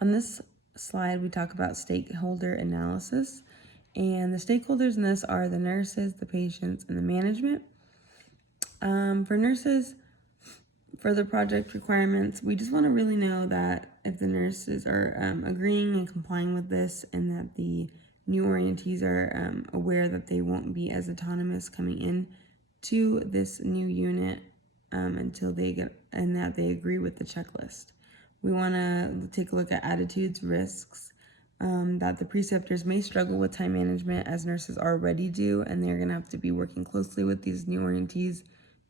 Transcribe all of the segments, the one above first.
On this slide, we talk about stakeholder analysis, and the stakeholders in this are the nurses, the patients, and the management. For nurses, for the project requirements, we just want to really know that if the nurses are agreeing and complying with this, and that the new orientees are aware that they won't be as autonomous coming in to this new unit until they get, and that they agree with the checklist. We want to take a look at attitudes, risks, that the preceptors may struggle with time management as nurses already do, and they're going to have to be working closely with these new orientees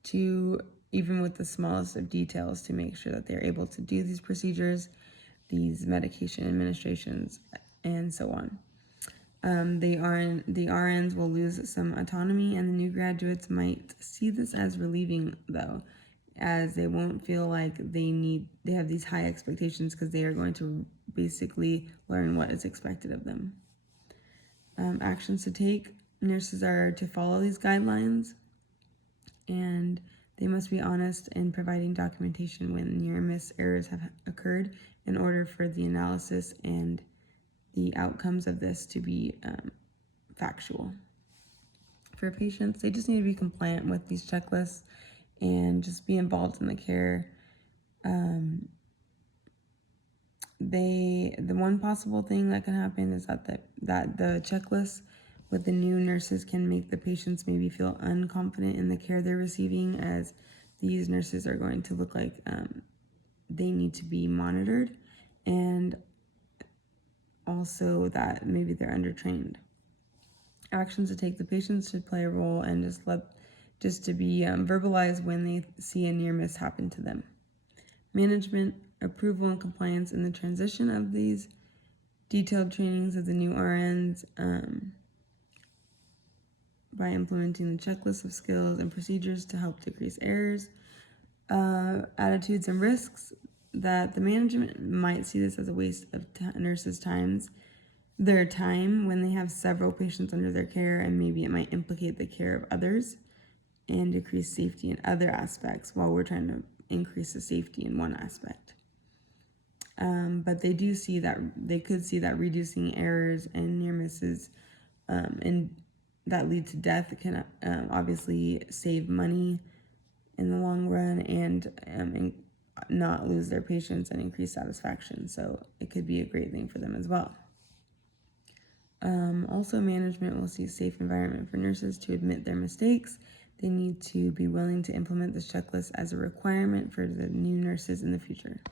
to, even with the smallest of details, to make sure that they're able to do these procedures, these medication administrations, and so on. The RNs will lose some autonomy, and the new graduates might see this as relieving, though, as they won't feel like they have these high expectations, because they are going to basically learn what is expected of them. Actions to take: nurses are to follow these guidelines, and they must be honest in providing documentation when near miss errors have occurred in order for the analysis and the outcomes of this to be factual. For patients, they just need to be compliant with these checklists and just be involved in the care. The one possible thing that can happen is that the checklist with the new nurses can make the patients maybe feel unconfident in the care they're receiving, as these nurses are going to look like they need to be monitored, and also that maybe they're undertrained. Actions to take: the patients should play a role and just to be verbalized when they see a near miss happen to them. Management: approval and compliance in the transition of these detailed trainings of the new RNs by implementing the checklist of skills and procedures to help decrease errors. Attitudes and risks: that the management might see this as a waste of nurses' their time when they have several patients under their care, and maybe it might implicate the care of others and decrease safety in other aspects while we're trying to increase the safety in one aspect. But they could see that reducing errors and near misses and that lead to death can obviously save money in the long run, and not lose their patients and increase satisfaction. So it could be a great thing for them as well. Also, management will see a safe environment for nurses to admit their mistakes. They need to be willing to implement this checklist as a requirement for the new nurses in the future.